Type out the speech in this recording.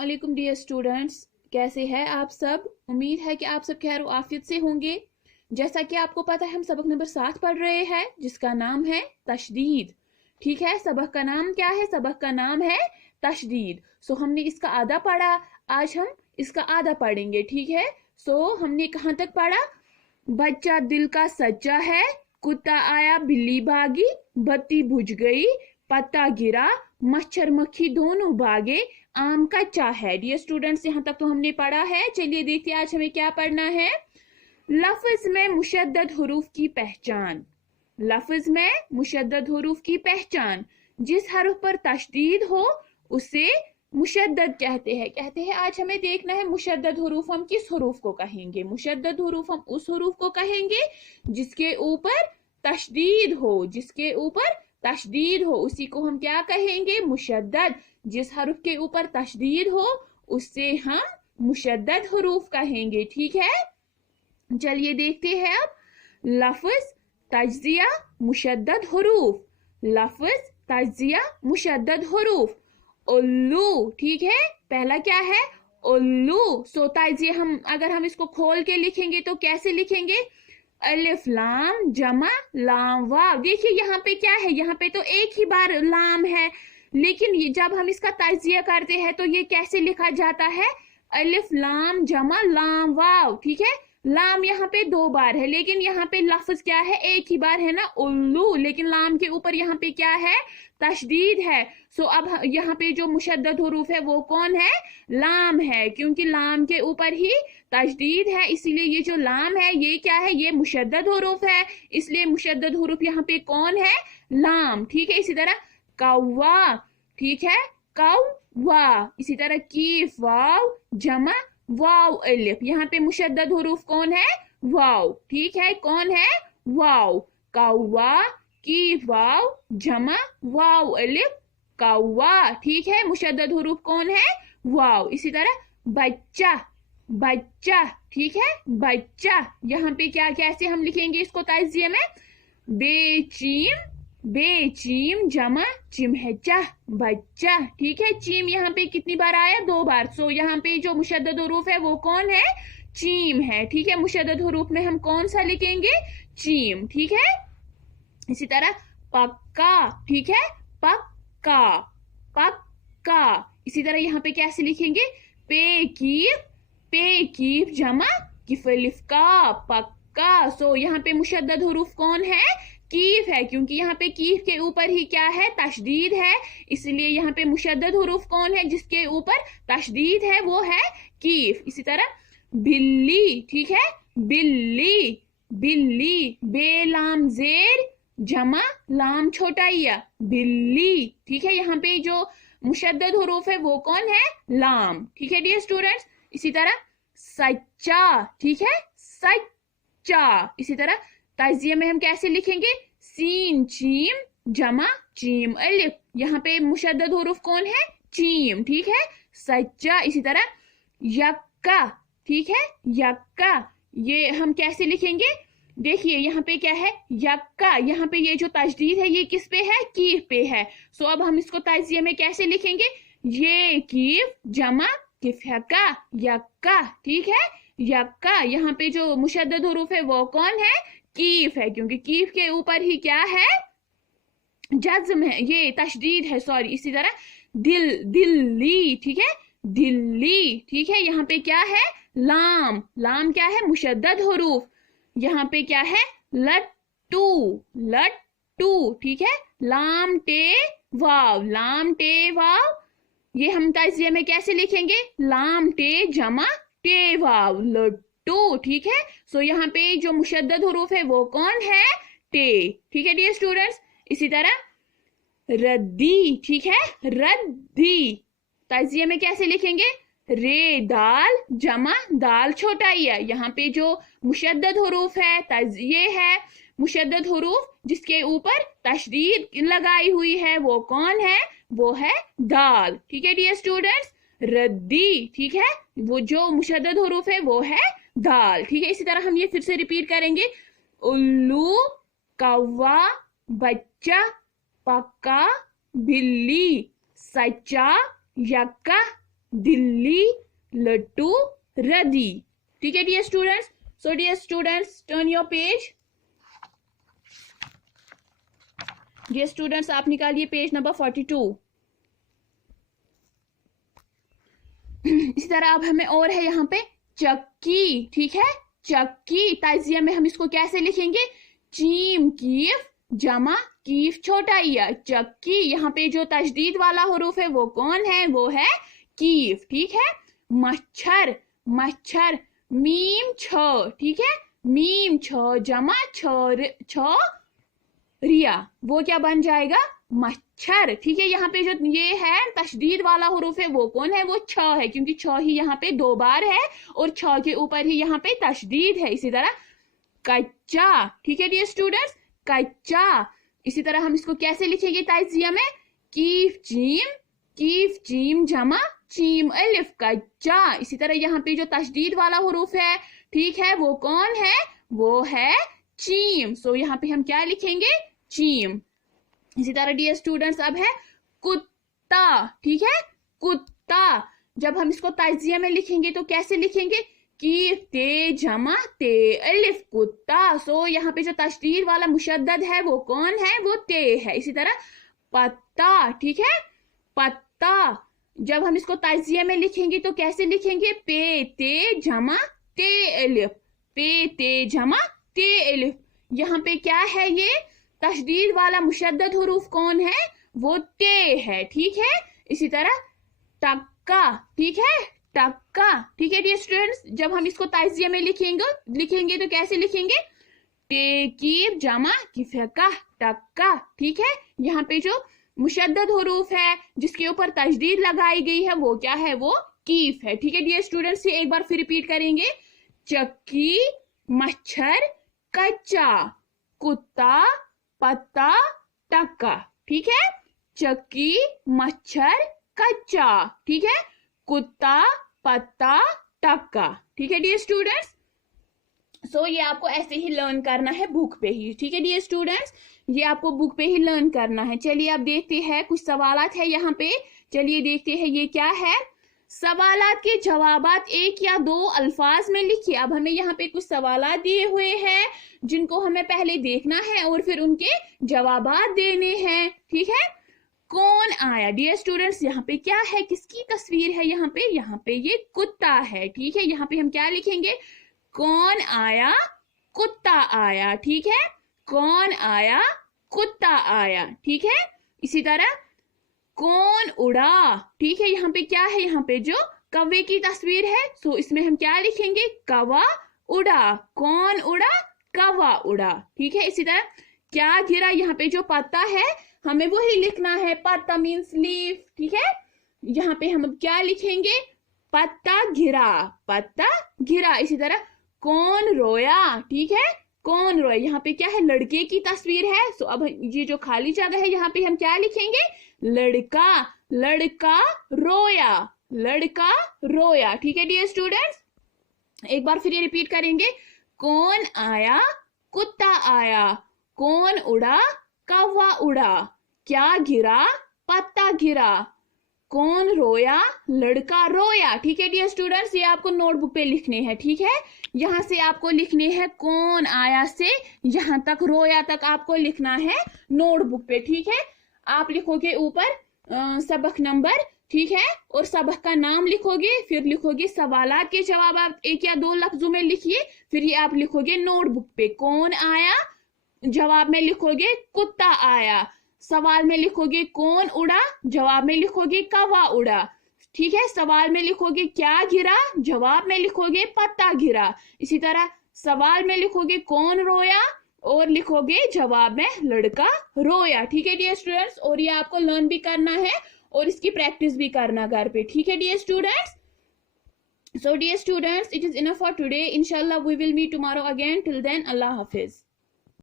अस्सलामुअलैकुम dear students, कैसे हैं आप सब। उम्मीद है कि आप सब खैर आफियत से होंगे। जैसा कि आपको पता है हम सबक नंबर 7 पढ़ रहे हैं जिसका नाम है तशदीद। ठीक है, सबक का नाम क्या है? सबक का नाम है तशदीद। हमने इसका आधा पढ़ा, आज हम इसका आधा पढ़ेंगे। ठीक है, हमने कहाँ तक पढ़ा? बच्चा दिल का सच्चा है, कुत्ता आया बिल्ली भागी, बत्ती बुझ गई, पत्ता गिरा, मच्छर मक्खी दोनों भागे, आम कच्चा है। डियर स्टूडेंट्स, यहाँ तक तो हमने पढ़ा है। चलिए देखते हैं आज हमें क्या पढ़ना है। लफ्ज में मुशद्दद हुरूफ की पहचान। लफ्ज में मुशद्दद हुरूफ की पहचान। जिस हर्फ पर तशदीद हो उसे मुशद्दद कहते हैं। आज हमें देखना है मुशद्दद हुरूफ हम किस हुरूफ को कहेंगे। मुशद्दद हुरूफ हम उस हुरूफ को कहेंगे जिसके ऊपर तशदीद हो। जिसके ऊपर तशदीद हो उसी को हम क्या कहेंगे? मुशद्दद। जिस हर्फ के ऊपर तशदीद हो उससे हम मुशद्दद हुरूफ कहेंगे। ठीक है, चलिए देखते हैं अब। लफ्ज तज्जिया मुशद्दद हुरूफ। लफ्ज तज्जिया मुशद्दद हुरूफ। उल्लू, ठीक है, पहला क्या है? उल्लू। तज्जिया अगर हम इसको खोल के लिखेंगे तो कैसे लिखेंगे? अलिफ लाम जमा लाम वाव। देखिए यहाँ पे क्या है, यहाँ पे तो एक ही बार लाम है, लेकिन ये जब हम इसका तज्जिया करते हैं तो ये कैसे लिखा जाता है? अलिफ लाम जमा लाम वाव। ठीक है, लाम यहाँ पे 2 बार है, लेकिन यहाँ पे लफ्ज क्या है? एक ही बार है ना, उल्लू। लेकिन लाम के ऊपर यहाँ पे क्या है? तशदीद है। अब यहाँ पे जो मुशद्दद हुरूफ है वो कौन है? लाम है, क्योंकि लाम के ऊपर ही तशदीद है, इसीलिए ये जो लाम है ये क्या है? ये मुशद्दद हुरूफ है, इसलिए मुशद्दद हुरूफ यहाँ पे कौन है? लाम। ठीक है, इसी तरह कौवा, ठीक है, कौवा। इसी तरह कीफ वाव जमा वाव अलिफ, यहाँ पे मुशद्दद हुरूफ कौन है? वाव। ठीक है, कौन है? वाव। कौवा कीफ वाव जमा वाव अलिफ कौवा। ठीक है, मुशद्दद हुरूफ कौन है? वाव। इसी तरह बच्चा, बच्चा, ठीक है, बच्चा। यहाँ पे क्या कैसे हम लिखेंगे इसको तज्जिया में? बेचीम बेचीम जमा चिमहचा बच्चा। ठीक है, चीम यहाँ पे कितनी बार आया? 2 बार। यहाँ पे जो मुशद्दद हुरूफ है वो कौन है? चीम है। ठीक है, मुशद्दद हुरूफ में हम कौन सा लिखेंगे? चीम। ठीक है, इसी तरह पक्का, ठीक है, पक्का पक्का। इसी तरह यहाँ पे कैसे लिखेंगे? पे कीफ जमा किफलिफ का पक्का। यहाँ पे मुशद्दद हुरूफ कौन है? कीफ है, क्योंकि यहाँ पे कीफ के ऊपर ही क्या है? तशदीद है, इसलिए यहाँ पे मुशद्दद हुरूफ कौन है? जिसके ऊपर तशदीद है वो है कीफ। इसी तरह बिल्ली, ठीक है, बिल्ली बिल्ली। बेलाम जेर जमा लाम छोटाइया बिल्ली। ठीक है, यहाँ पे जो मुशद्दद हुरूफ है वो कौन है? लाम। ठीक है डियर स्टूडेंट्स, इसी तरह सच्चा, ठीक है, सच्चा। इसी तरह तज्जिया में हम कैसे लिखेंगे? सीन चीम जमा चीम अलिफ, यहाँ पे मुशद्दद हुरूफ कौन है? चीम। ठीक है, सच्चा। इसी तरह यक्का, ठीक है, यक्का। ये हम कैसे लिखेंगे? देखिए यहाँ पे क्या है? यक्का। यहाँ पे ये जो तशदीद है ये किस पे है? कीफ पे है। अब हम इसको तज्जिया में कैसे लिखेंगे? ये कीफ जमा किफका यक्का। ठीक है, यक्का। यहाँ पे जो मुशद्दद हुरूफ है वो कौन है? कीफ है, क्योंकि कीफ के ऊपर ही क्या है? जज्म है, ये तशदीद है, सॉरी। इसी तरह दिल्ली, ठीक है, दिल्ली। ठीक है, यहाँ पे क्या है? लाम। लाम क्या है? मुशद्दद हुरूफ। यहाँ पे क्या है? लट्टू, लट्टू। ठीक है, लाम टे वाव, लाम टे वाव। ये हम तज्जिया में कैसे लिखेंगे? लाम टे जमा टे वाव लट्टू। ठीक है, यहाँ पे जो मुशद्दद हुरूफ है वो कौन है? टे। ठीक है डियर स्टूडेंट्स, इसी तरह रद्दी, ठीक है, रद्दी। तज्जिया में कैसे लिखेंगे? रे दाल जमा दाल छोटाइया। यहाँ पे जो मुशद्दद हुरूफ है ये है मुशद्दद हुरूफ जिसके ऊपर तशदीद लगाई हुई है वो कौन है? वो है दाल। ठीक है डियर स्टूडेंट्स, रद्दी, ठीक है, वो जो मुशद्दद हुरूफ है वो है दाल। ठीक है, इसी तरह हम ये फिर से रिपीट करेंगे। उल्लू, कौवा, बच्चा, पक्का, बिल्ली, सच्चा, यक्का, दिल्ली, लट्टू, रदी। ठीक है dear students. So dear students, turn your page. Dear students, आप निकालिए पेज नंबर 42। इसी तरह अब हमें और है यहाँ पे चक्की। ठीक है, चक्की। ताजिया में हम इसको कैसे लिखेंगे? चीम कीफ जमा कीफ छोटा या, चक्की। यहाँ पे जो तशदीद वाला हुरूफ है वो कौन है? वो है कीफ। ठीक है। मच्छर, मच्छर मीम छ। ठीक है, मीम छ जमा छ रिया, वो क्या बन जाएगा? मच्छर। ठीक है, यहाँ पे जो ये है तशदीद वाला हुरूफ है वो कौन है? वो छ है, क्योंकि छ ही यहाँ पे 2 बार है और छ के ऊपर ही यहाँ पे तशदीद है। इसी तरह कच्चा। ठीक है डियर स्टूडेंट्स, कच्चा। इसी तरह हम इसको कैसे लिखेंगे ताजिया में? कीफ चीम जमा चीम अलिफ, कच्चा। इसी तरह यहाँ पे जो तशदीद वाला हुरूफ है, ठीक है, वो कौन है? वो है चीम। सो यहाँ पे हम क्या लिखेंगे? चीम। इसी तरह डियर स्टूडेंट्स अब है कुत्ता। ठीक है, कुत्ता। जब हम इसको ताजिया में लिखेंगे तो कैसे लिखेंगे? कीफ ते जमा ते अलिफ, कुत्ता। सो यहाँ पे जो तशदीद वाला मुशद्दद है वो कौन है? वो ते है। इसी तरह पत्ता। ठीक है, पत्ता। जब हम इसको ताजिया में लिखेंगे तो कैसे लिखेंगे? पे ते जमा ते अलिफ, पे ते जमा ते अलिफ। यहाँ पे क्या है? ये तशदीद वाला मुशद्दद हुरूफ कौन है? वो ते है। ठीक है। इसी तरह टक्का। ठीक है, टक्का। ठीक है डियर स्टूडेंट्स, जब हम इसको ताजिया में लिखेंगे तो कैसे लिखेंगे? टेकीब जमा किफका, टक्का। ठीक है, यहाँ पे जो मुशद्दद हुरूफ है जिसके ऊपर तशदीद लगाई गई है वो क्या है? वो कीफ है। ठीक है डियर स्टूडेंट्स, ये एक बार फिर रिपीट करेंगे। चक्की, मच्छर, कच्चा, कुत्ता, पत्ता, टक्का। ठीक है, चक्की, मच्छर, कच्चा। ठीक है, कुत्ता, पत्ता, टक्का। ठीक है डियर स्टूडेंट्स। सो ये आपको ऐसे ही लर्न करना है बुक पे ही। ठीक है डियर स्टूडेंट्स, ये आपको बुक पे ही लर्न करना है। चलिए अब देखते हैं, कुछ सवालात है यहाँ पे। चलिए देखते हैं ये क्या है। सवालात के जवाबात 1 या 2 अल्फाज में लिखिए। अब हमें यहाँ पे कुछ सवालात दिए हुए हैं जिनको हमें पहले देखना है और फिर उनके जवाबात देने हैं। ठीक है, कौन आया? डियर स्टूडेंट्स, यहाँ पे क्या है? किसकी तस्वीर है? यहाँ पे ये कुत्ता है। ठीक है, यहाँ पे हम क्या लिखेंगे? कौन आया? कुत्ता आया। ठीक है, कौन आया? कुत्ता आया। ठीक है, इसी तरह कौन उड़ा? ठीक है, यहाँ पे क्या है? यहाँ पे जो कौवे की तस्वीर है, सो इसमें हम क्या लिखेंगे? कौवा उड़ा। कौन उड़ा? कौवा उड़ा। ठीक है, इसी तरह क्या गिरा? यहाँ पे जो पत्ता है हमें वही लिखना है, पत्ता मीन्स लीफ। ठीक है, यहाँ पे हम क्या लिखेंगे? पत्ता गिरा, पत्ता गिरा। इसी तरह कौन रोया? ठीक है, कौन रोया? यहाँ पे क्या है? लड़के की तस्वीर है। सो अब ये जो खाली जगह है यहाँ पे हम क्या लिखेंगे? लड़का, लड़का रोया, लड़का रोया। ठीक है डियर स्टूडेंट्स, एक बार फिर ये रिपीट करेंगे। कौन आया? कुत्ता आया। कौन उड़ा? कौवा उड़ा। क्या गिरा? पत्ता गिरा। कौन रोया? लड़का रोया। ठीक है डियर स्टूडेंट्स, ये आपको नोटबुक पे लिखने हैं। ठीक है, यहाँ से आपको लिखने हैं कौन आया से यहाँ तक रोया तक आपको लिखना है नोटबुक पे। ठीक है, आप लिखोगे ऊपर सबक नंबर। ठीक है, और सबक का नाम लिखोगे, फिर लिखोगे सवालात के जवाब आप 1 या 2 लफ्जों में लिखिए, फिर ये आप लिखोगे नोटबुक पे। कौन आया? जवाब में लिखोगे कुत्ता आया। सवाल में लिखोगे कौन उड़ा? जवाब में लिखोगे कौवा उड़ा। ठीक है, सवाल में लिखोगे क्या गिरा? जवाब में लिखोगे पत्ता गिरा। इसी तरह सवाल में लिखोगे कौन रोया और लिखोगे जवाब में लड़का रोया। ठीक है डियर स्टूडेंट्स, और ये आपको लर्न भी करना है और इसकी प्रैक्टिस भी करना घर पे। ठीक है dear students. So dear students, it is enough for today. Inshallah we will meet tomorrow again. Till then, Allah Hafiz.